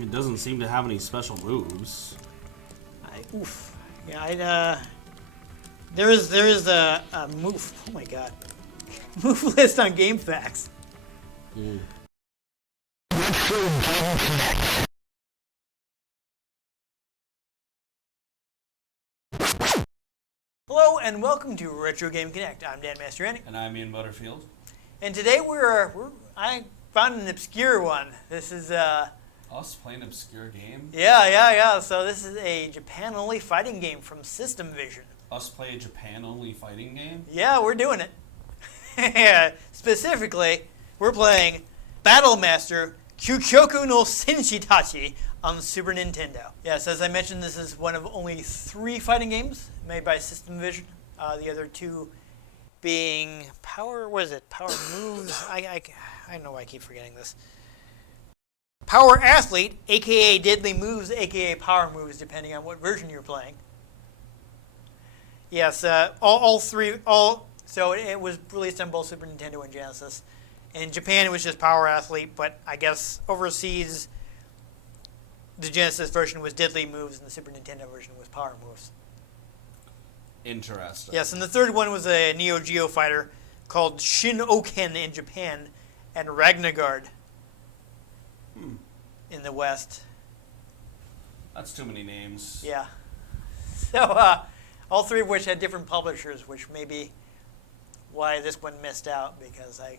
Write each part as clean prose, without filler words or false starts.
It doesn't seem to have any special moves. Oof. Yeah, there is a move. Oh my god, move list on GameFAQs. Mm. Hello and welcome to Retro Game Connect. I'm Dan Mastriani, And I'm Ian Butterfield. and today I found an obscure one. This is Us playing an obscure game? yeah. So this is a Japan-only fighting game from System Vision. Us play a Japan-only fighting game? Yeah, we're doing it. Specifically, we're playing Battle Master Kyuukyoku no Senshitachi on the Super Nintendo. Yes, as I mentioned, this is one of only 3 fighting games made by System Vision. The other 2 being Power Moves? I don't know why I keep forgetting this. Power Athlete, aka Deadly Moves, aka Power Moves, depending on what version you're playing. Yes, so it was released on both Super Nintendo and Genesis. In Japan, it was just Power Athlete, but I guess overseas, the Genesis version was Deadly Moves, and the Super Nintendo version was Power Moves. Interesting. Yes, and the third one was a Neo Geo fighter called Shin Oken in Japan, and Ragnagard in the West. That's too many names. Yeah. So, all 3 of which had different publishers, which may be why this one missed out, because it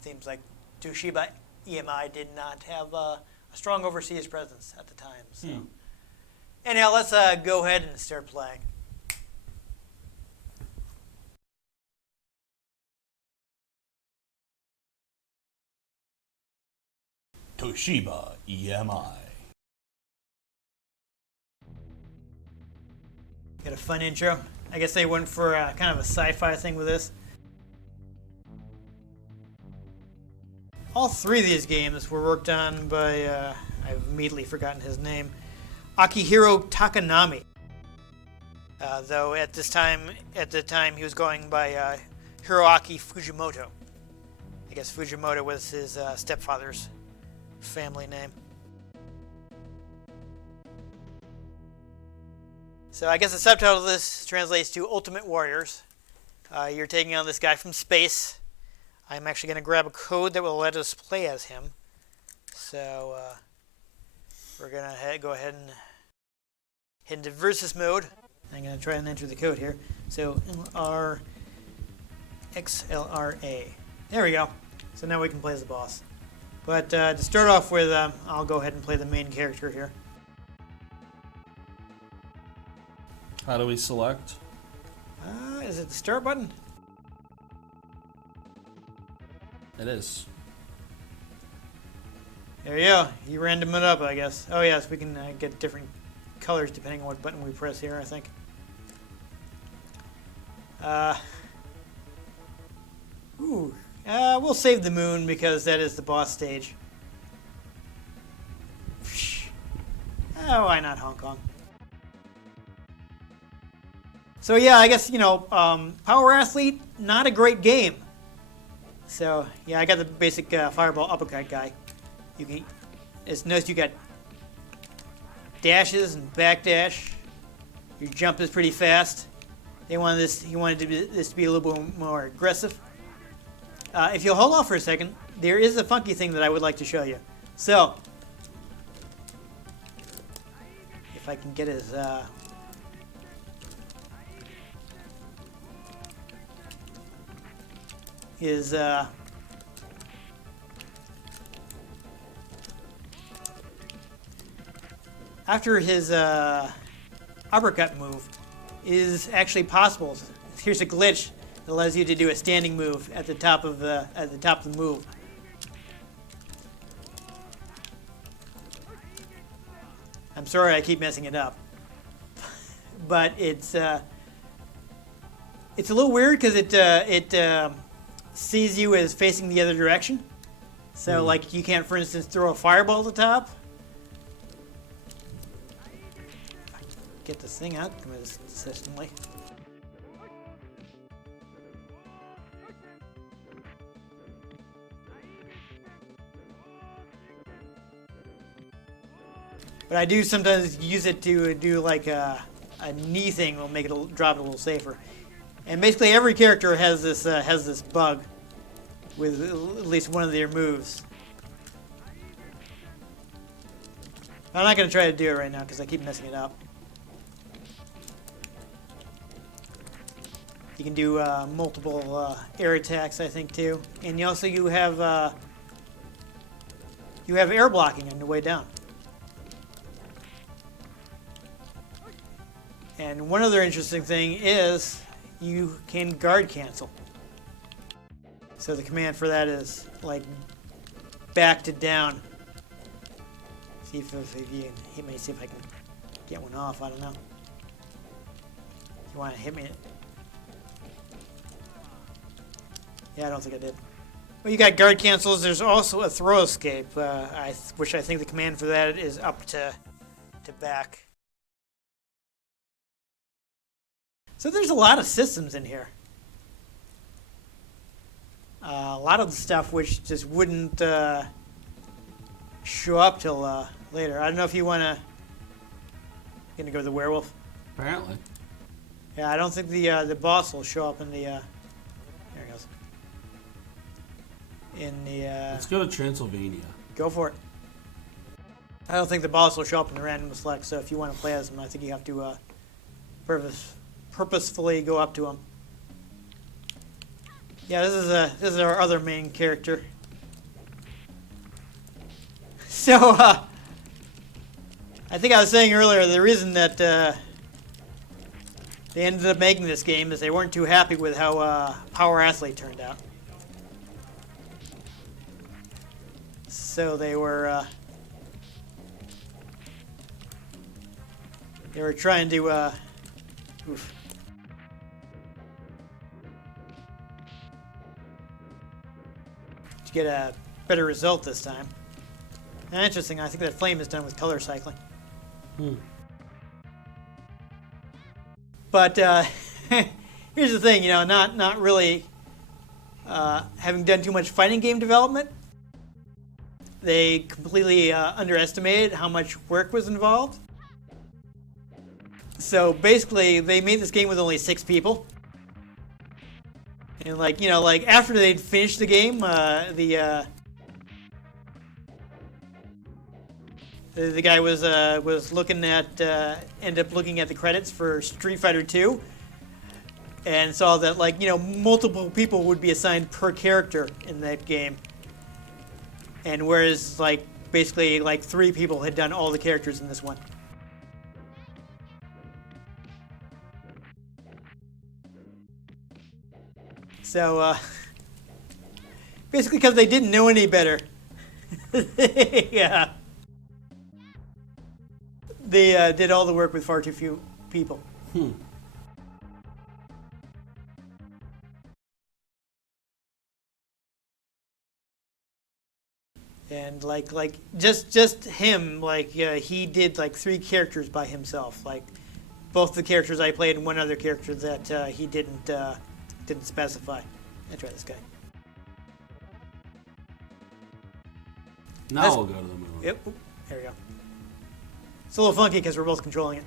seems like Toshiba EMI did not have a strong overseas presence at the time. So, anyhow, let's go ahead and start playing. Toshiba EMI. Got a fun intro. I guess they went for kind of a sci-fi thing with this. All 3 of these games were worked on by, I've immediately forgotten his name, Akihiro Takanami. Though at the time he was going by Hiroaki Fujimoto. I guess Fujimoto was his stepfather's family name. So I guess the subtitle of this translates to Ultimate Warriors. You're taking on this guy from space. I'm actually going to grab a code that will let us play as him. So we're going to go ahead and hit into versus mode. I'm going to try and enter the code here. So LRXLRA. There we go. So now we can play as the boss. But to start off with, I'll go ahead and play the main character here. How do we select? Is it the start button? It is. There you go. You random it up, I guess. Oh yes, we can get different colors depending on what button we press here, I think. We'll save the moon because that is the boss stage. Oh, why not Hong Kong? So yeah, I guess, Power Athlete, not a great game. So yeah, I got the basic fireball uppercut guy. Notice you got dashes and backdash. Your jump is pretty fast. He wanted this to be a little bit more aggressive. If you'll hold off for a second, there is a funky thing that I would like to show you. So, if I can get his after his uppercut move is actually possible. Here's a glitch that allows you to do a standing move at the top of the move. I'm sorry I keep messing it up, but it's a little weird because it sees you as facing the other direction. So like you can't, for instance, throw a fireball at the top. Get this thing out consistently. But I do sometimes use it to do like a knee thing. Will make it drop it a little safer. And basically every character has this bug with at least one of their moves. I'm not going to try to do it right now because I keep messing it up. You can do multiple air attacks, I think, too. And you have air blocking on the way down. And one other interesting thing is you can guard cancel. So the command for that is like back to down. See if you can hit me, see if I can get one off. I don't know. If you want to hit me. Yeah, I don't think I did. Well, you got guard cancels. There's also a throw escape, which I think the command for that is up to back. So there's a lot of systems in here. A lot of the stuff which just wouldn't show up till later. I don't know if you want to. Gonna go with the werewolf. Apparently. Yeah, I don't think the boss will show up in the. There he goes. In the. Let's go to Transylvania. Go for it. I don't think the boss will show up in the random select. So if you want to play as him, I think you have to purposefully go up to him. Yeah, this is our other main character. So I think I was saying earlier the reason that they ended up making this game is they weren't too happy with how Power Athlete turned out. So they were trying to get a better result this time. Now, interesting, I think that flame is done with color cycling. But here's the thing, not really having done too much fighting game development, they completely underestimated how much work was involved. So basically, they made this game with only 6 people. And after they'd finished the game, the guy was looking at ended up looking at the credits for Street Fighter 2, and saw that multiple people would be assigned per character in that game, and whereas basically 3 people had done all the characters in this one. So, basically because they didn't know any better, yeah, they did all the work with far too few people. And just him, he did 3 characters by himself, both the characters I played and one other character that he didn't specify. Let's try this guy. Now we'll go to the moon. Yep. Oop, there we go. It's a little funky because we're both controlling it.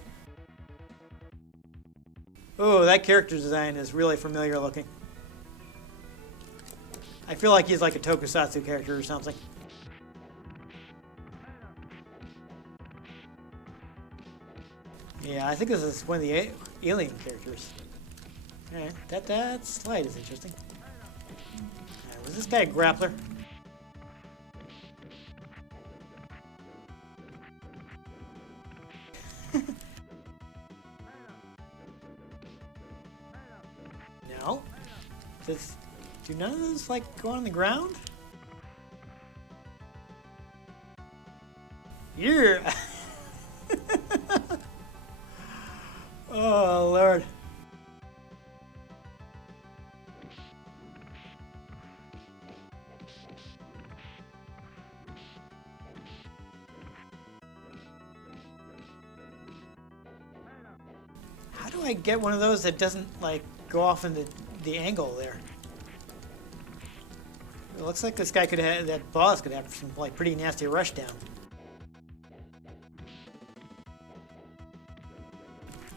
Oh, that character design is really familiar looking. I feel like he's like a tokusatsu character or something. Yeah, I think this is one of the alien characters. Alright, that slide is interesting. Right, was this guy a grappler? No? Do none of those go on the ground? Yeah! Oh, Lord. How do I get one of those that doesn't go off in the angle there? It looks like this guy that boss could have some pretty nasty rush down.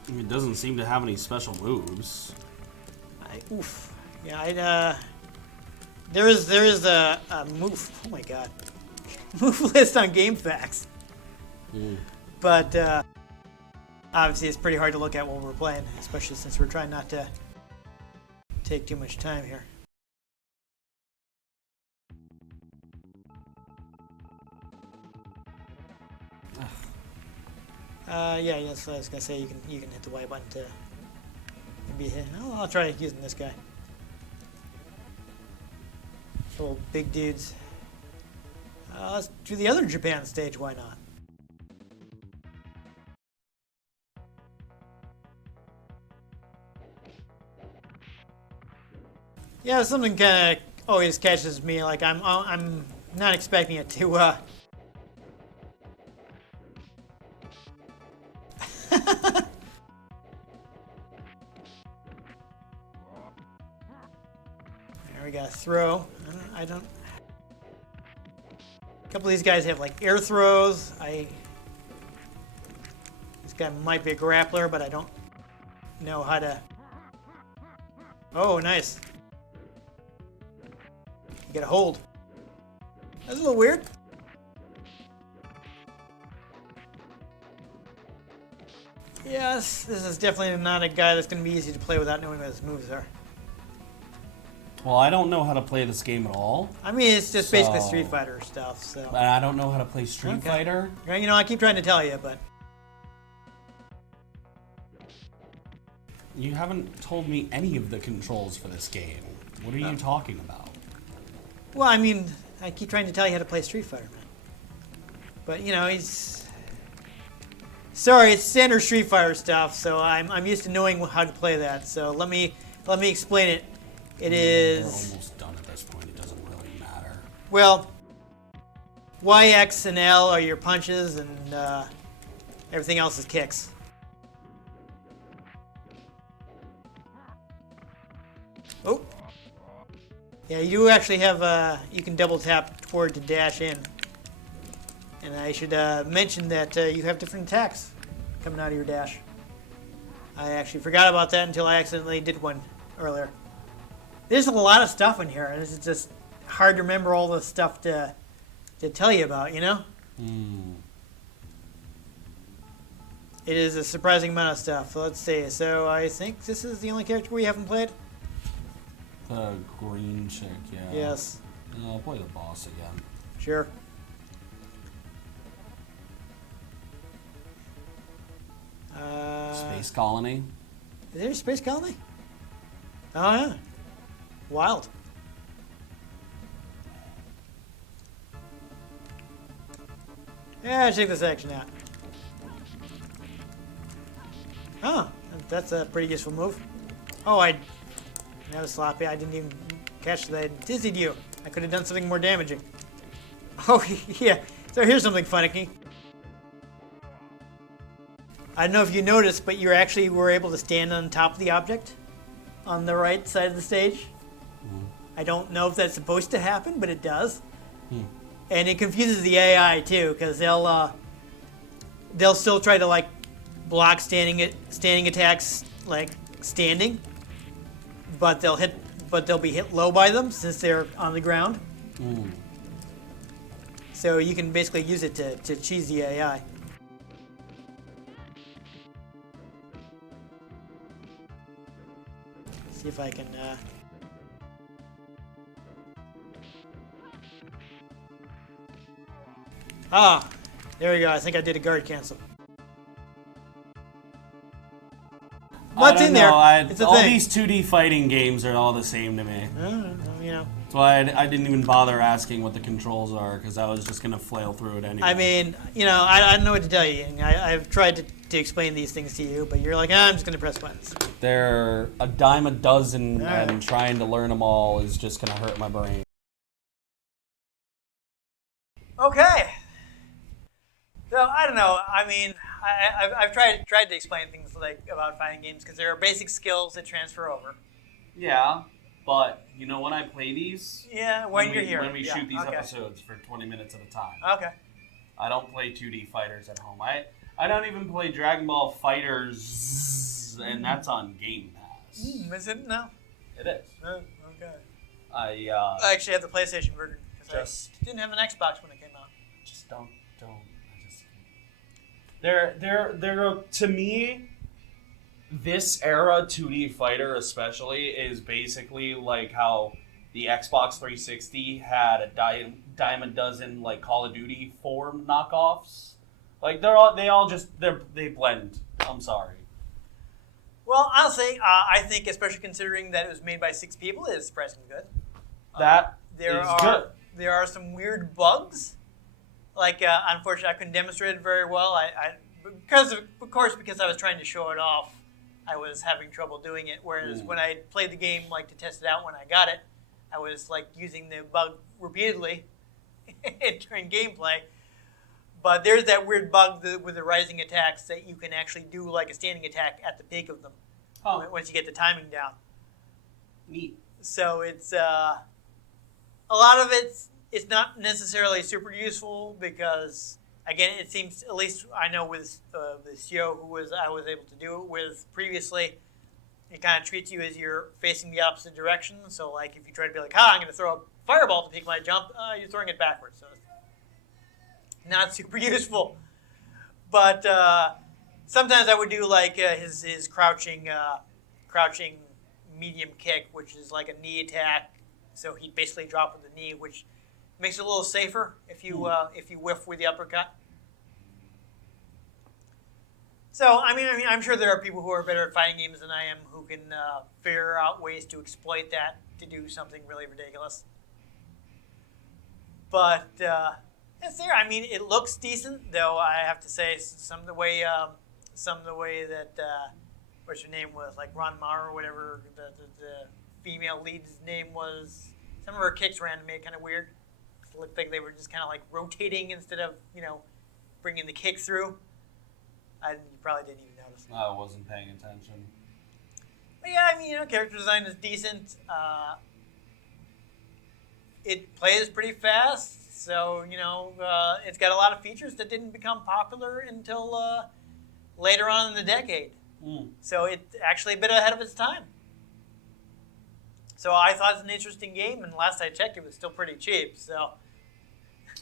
It doesn't seem to have any special moves. Oof. Yeah, there is a move. Oh my god, move list on GameFAQs. But obviously, it's pretty hard to look at while we're playing, especially since we're trying not to take too much time here. Yeah, yes, I was gonna say you can hit the Y button to maybe hit. Oh, I'll try using this guy. Little big dudes. Let's do the other Japan stage. Why not? Yeah, something kind of always catches me. Like I'm not expecting it to. There we got a throw. I don't. A couple of these guys have like air throws. This guy might be a grappler, but I don't know how to. Oh, nice. You get a hold. That's a little weird. Yes, this is definitely not a guy that's going to be easy to play without knowing what his moves are. Well, I don't know how to play this game at all. I mean, it's just basically Street Fighter stuff, so. And I don't know how to play Street Fighter. You know, I keep trying to tell you, but. You haven't told me any of the controls for this game. What are you talking about? Well, I mean, I keep trying to tell you how to play Street Fighter, man. But, you know, Sorry, it's standard Street Fighter stuff, so I'm used to knowing how to play that. So let me explain it. It is. We're almost done at this point. It doesn't really matter. Well, Y, X, and L are your punches, and everything else is kicks. Oh. Yeah, you do actually have you can double tap forward to dash in. And I should mention that you have different attacks coming out of your dash. I actually forgot about that until I accidentally did one earlier. There's a lot of stuff in here, and it's just hard to remember all the stuff to tell you about, you know? It is a surprising amount of stuff. Let's see. So I think this is the only character we haven't played? The green chick, yeah. Yes. I'll play the boss again. Sure. Space Colony. Is there a space colony? Oh, yeah. Wild. Yeah, check this action out. Oh, that's a pretty useful move. Oh, that was sloppy. I didn't even catch that. I dizzied you. I could have done something more damaging. Oh, yeah. So here's something funny. I don't know if you noticed, but you actually were able to stand on top of the object on the right side of the stage. I don't know if that's supposed to happen, but it does. And it confuses the AI too, because they'll still try to like block standing attacks like standing, but they'll be hit low by them since they're on the ground. So you can basically use it to cheese the AI. See if I can. There we go. I think I did a guard cancel. What's in there? It's a all thing. these 2D fighting games are all the same to me. You know. That's why I didn't even bother asking what the controls are, because I was just going to flail through it anyway. I mean, you know, I don't know what to tell you. I've tried to explain these things to you, but you're like, I'm just going to press buttons. They're a dime a dozen, All right. and trying to learn them all is just going to hurt my brain. Okay. So I don't know. I mean, I've tried to explain things like about fighting games because there are basic skills that transfer over. Yeah, but you know when I play these? Yeah, when you're here. When we shoot these okay. episodes for 20 minutes at a time. Okay. I don't play 2D fighters at home. I don't even play Dragon Ball Fighters, and that's on Game Pass. Is it? No. It is. Oh, okay. I I actually have the PlayStation version because just I didn't have an Xbox when it came out. just don't. I just. They're to me. This era 2D fighter especially is basically like how the Xbox 360 had a dime a dozen like Call of Duty 4 knockoffs. Like they blend. I'm sorry. Well, honestly, I think, especially considering that it was made by 6 people, it is surprisingly good. That is good. There are some weird bugs. Like, unfortunately, I couldn't demonstrate it very well. Because I was trying to show it off, I was having trouble doing it. Whereas when I played the game, like to test it out when I got it, I was like using the bug repeatedly during gameplay. But there's that weird bug with the rising attacks that you can actually do like a standing attack at the peak of them once you get the timing down. Neat. So it's a lot of it's not necessarily super useful because, again, it seems, at least I know with this Yo I was able to do it with previously, it kind of treats you as you're facing the opposite direction. So like if you try to be like, I'm going to throw a fireball to peak my jump, you're throwing it backwards. So it's not super useful. But sometimes I would do like his crouching medium kick, which is like a knee attack. So he'd basically drop with the knee, which makes it a little safer if you whiff with the uppercut. So I mean, I'm sure there are people who are better at fighting games than I am who can figure out ways to exploit that to do something really ridiculous. But it's there. I mean, it looks decent, though. I have to say, some of the way that what's her name was, like Ron Mara or whatever the female lead's name was. Some of her kicks were animated kind of weird. It looked like they were just kind of like rotating instead of bringing the kick through. You probably didn't even notice. I wasn't paying attention. But yeah, I mean, character design is decent. It plays pretty fast, so it's got a lot of features that didn't become popular until later on in the decade. So it's actually a bit ahead of its time. So I thought it's an interesting game, and last I checked, it was still pretty cheap. So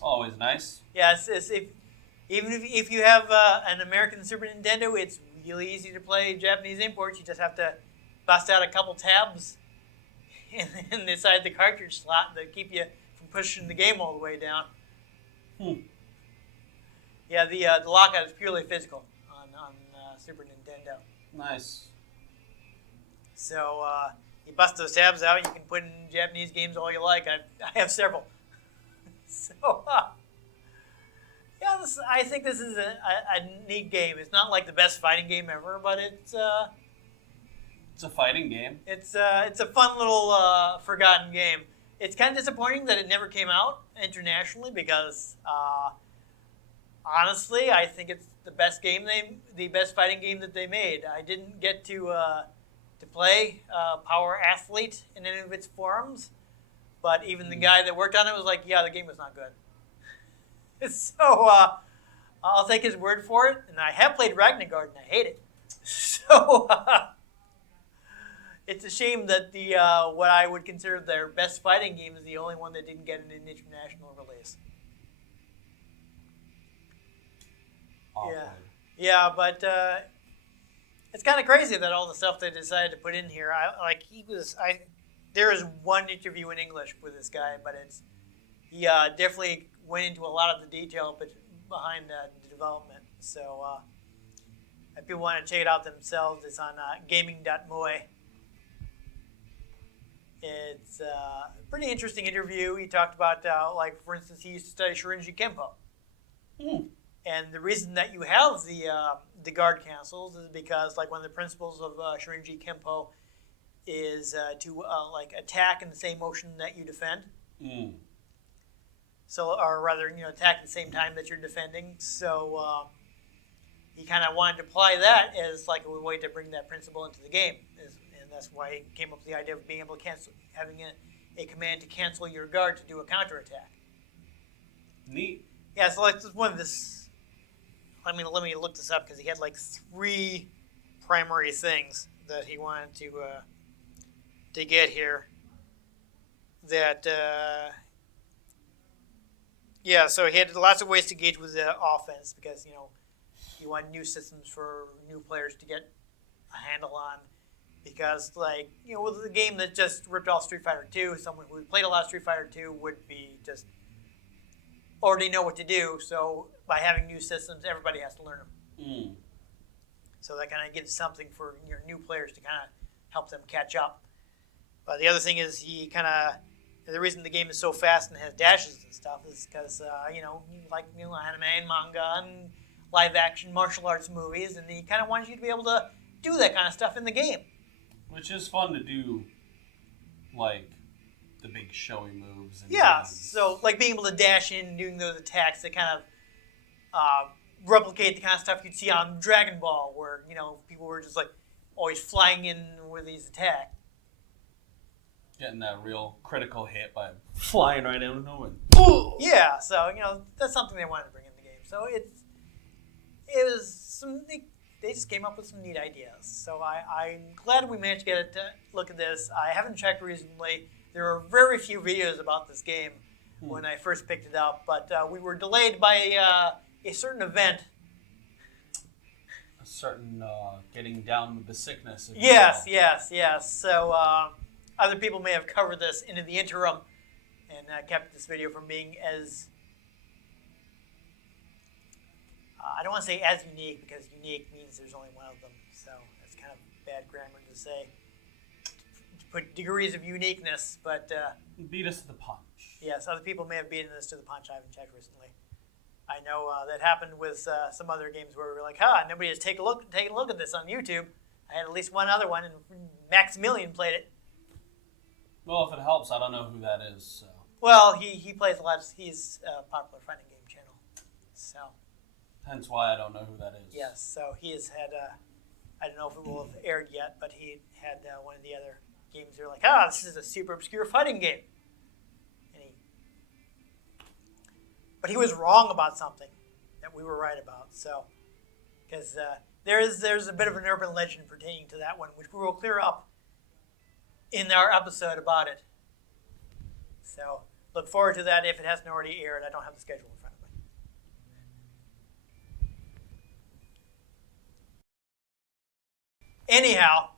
always nice. Yeah, even if you have an American Super Nintendo, it's really easy to play Japanese imports. You just have to bust out a couple tabs inside the cartridge slot that keep you from pushing the game all the way down. Yeah, the lockout is purely physical on Super Nintendo. Nice. So you bust those tabs out, you can put in Japanese games all you like. I have several. So yeah, I think this is a neat game. It's not like the best fighting game ever, but it's a fighting game. It's a fun little forgotten game. It's kind of disappointing that it never came out internationally because honestly, I think it's the best fighting game that they made. I didn't get to play Power Athlete in any of its forms, but even the guy that worked on it was like, yeah, the game was not good. So I'll take his word for it, and I have played Ragnargard, and I hate it. So it's a shame that the what I would consider their best fighting game is the only one that didn't get an international release. Awkward. Yeah, but it's kind of crazy that all the stuff they decided to put in here. There is one interview in English with this guy, but he definitely went into a lot of the detail behind the development. So if people want to check it out themselves, it's on gaming.moe. It's a pretty interesting interview. He talked about, for instance, he used to study Shorinji Kempo. And the reason that you have the guard cancels is because, one of the principles of Shorinji Kempo is to attack in the same motion that you defend. So, or rather, attack at the same time that you're defending. So he kind of wanted to apply that as a way to bring that principle into the game, and that's why he came up with the idea of being able to having a command to cancel your guard to do a counterattack. Neat. Yeah, so like one of this. Let me look this up because he had like 3 primary things that he wanted to get here. That yeah, so he had lots of ways to engage with the offense because you want new systems for new players to get a handle on. Because with the game that just ripped off Street Fighter 2, someone who played a lot of Street Fighter 2 would be just already know what to do. So by having new systems, everybody has to learn them. So that kind of gives something for your new players to kind of help them catch up. But the other thing is the reason the game is so fast and has dashes and stuff is because anime and manga and live action martial arts movies, and he kind of wants you to be able to do that kind of stuff in the game. Which is fun to do, like the big showy moves. And games. So like being able to dash in and doing those attacks that kind of replicate the kind of stuff you'd see on Dragon Ball, where people were just like always flying in with these attacks. Getting that real critical hit by flying right out of nowhere. Yeah, so that's something they wanted to bring in the game. So it was some. They just came up with some neat ideas. So I'm glad we managed to get a look at this. I haven't checked recently. There are very few videos about this game when I first picked it up, but we were delayed by a certain event. A certain getting down with the sickness. Yes. So other people may have covered this into the interim and kept this video from being as... I don't want to say as unique, because unique means there's only one of them. So that's kind of bad grammar to say. To put degrees of uniqueness, but... beat us to the punch. Yes, other people may have beaten us to the punch. I haven't checked recently. I know that happened with some other games where we were like, nobody has taken a look at this on YouTube. I had at least one other one, and Maximilian played it. Well, if it helps, I don't know who that is. So. Well, he plays a lot. He's a popular fighting game channel. So... Hence why I don't know who that is. Yes, so he has had, I don't know if it will have aired yet, but he had one of the other games. They're like, this is a super obscure fighting game. But he was wrong about something that we were right about. So, because there's a bit of an urban legend pertaining to that one, which we will clear up in our episode about it. So, look forward to that if it hasn't already aired. I don't have the schedule in front of me. Anyhow,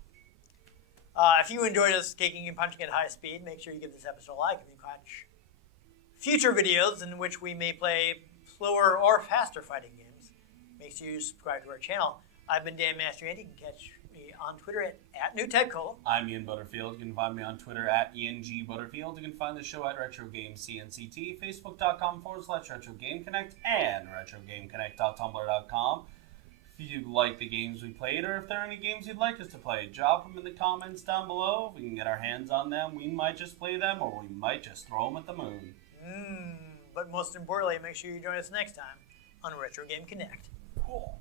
if you enjoyed us kicking and punching at high speed, make sure you give this episode a like if you catch future videos in which we may play slower or faster fighting games. Make sure you subscribe to our channel. I've been Dan Mastriani. You can catch me on Twitter at NewTechCola. I'm Ian Butterfield. You can find me on Twitter at ENGButterfield. You can find the show at RetroGameCNCT, Facebook.com/RetroGameConnect, and RetroGameConnect.tumblr.com. If you like the games we played, or if there are any games you'd like us to play, drop them in the comments down below. If we can get our hands on them, we might just play them, or we might just throw them at the moon. But most importantly, make sure you join us next time on Retro Game Connect. Cool.